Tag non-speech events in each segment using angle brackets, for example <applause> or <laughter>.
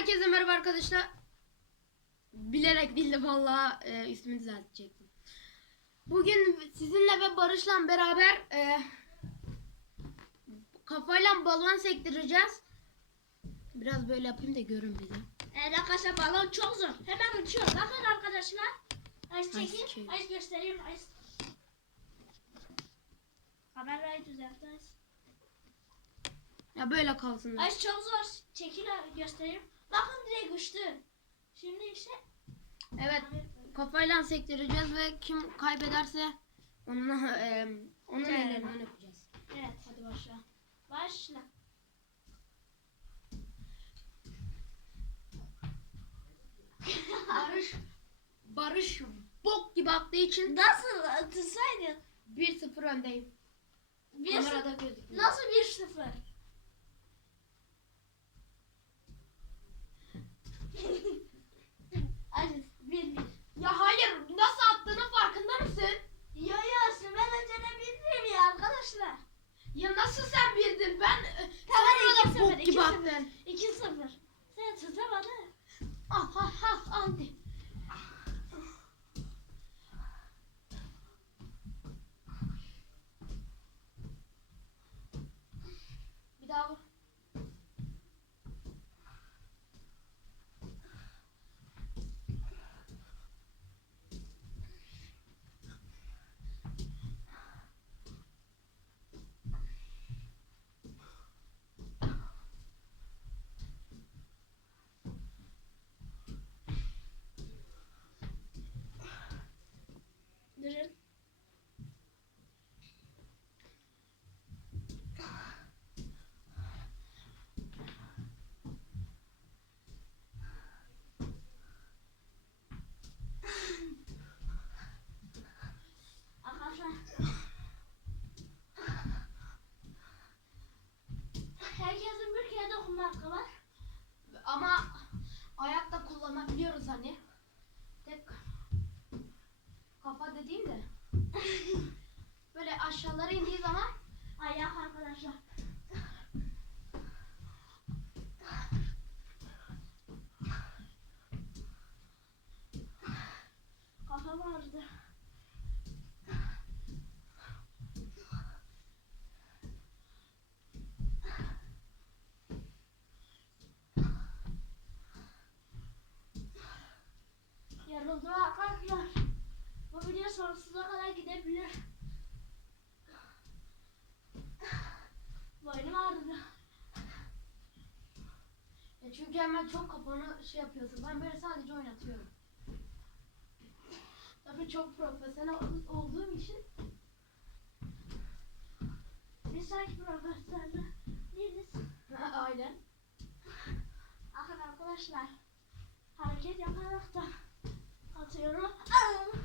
Herkese merhaba arkadaşlar. Bilerek değil de valla e, ismini düzeltecektim. Bugün sizinle ve Barış'la beraber e, kafayla balon sektireceğiz. Biraz böyle yapayım da görün bizi. Evet arkadaşlar balon çok zor. Hemen uçuyor. Bakın arkadaşlar. Ice çekin. Ice göstereyim. Ice. Kamerayı düzelt. Ya böyle kalsın. Ice çok zor. Çekil göstereyim. Bakın direkt uçtu. Şimdi işte. Evet. Kafayla sektireceğiz ve kim kaybederse onunla <laughs> e, onun evet. ellerinden öpeceğiz. Evet. Hadi başla. Başla. Barış Barış bok gibi attığı için nasıl atılsaydı 1-0 öndeyim. 1 Kamerada. Nasıl 1-0? Aziz bir. Ya hayır nasıl attığının farkında mısın? Yo yo Sümer Hoca'na bildim ya arkadaşlar. Ya nasıl sen bildin ben e, tamam, sonra da bok gibi attın. 2-0. Sen tutamadın. Ah ah ah anne. Aşağılara indiği zaman Ayak arkadaşlar. Kafam ağrıdı. Yoruldum arkadaşlar. Bu video sonsuza kadar gidebilir. Çünkü hemen çok kafanı şey yapıyorsun. Ben böyle sadece oynatıyorum. Tabii çok profesyonel ol- olduğum için Bir sonraki profesyonel değiliz. aynen. Bakın arkadaşlar. Hareket yaparak da atıyorum. <laughs>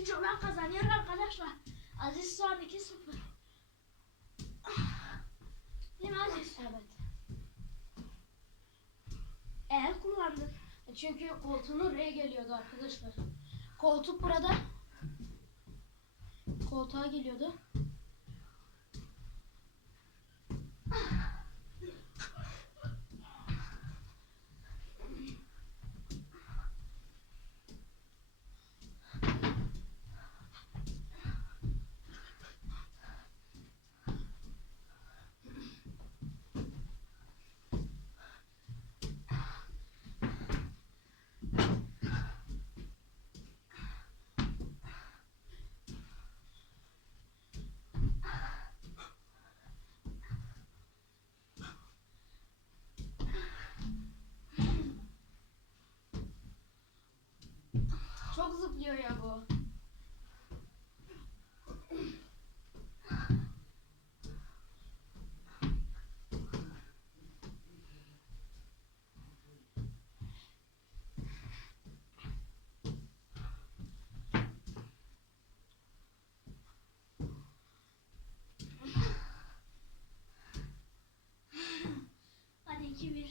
Birçok ben kazanıyorum arkadaşlar. Aziz şu an 2-0. El kullandın. Çünkü koltuğun oraya geliyordu arkadaşlar. Koltuk burada. Koltuğa geliyordu. Çok zıplıyor ya bu. Hadi 2-1.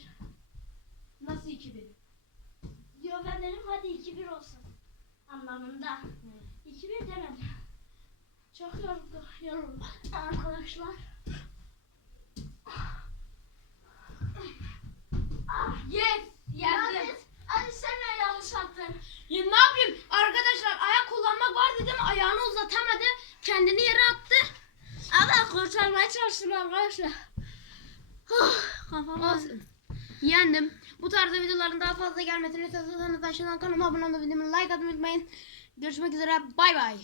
Nasıl 2000? Yo ben dedim hadi 2-1 olsun. Anlamında. 2-1 demedim. Çok yorulduk. Yorulduk. Arkadaşlar. Ah, Yes! Yendim. hadi sen de yanlış attın. Ya ne yapayım? Arkadaşlar ayak kullanmak var dedim. Ayağını uzatamadı. Kendini yere attı. Ama kurtarmaya çalıştım arkadaşlar. Oh, kafam. Olsun. Yendim. Bu tarzda videoların daha fazla gelmesini istiyorsanız aşağıdan kanalıma abone olmayı, videomu like atmayı unutmayın. Görüşmek üzere. Bay bay.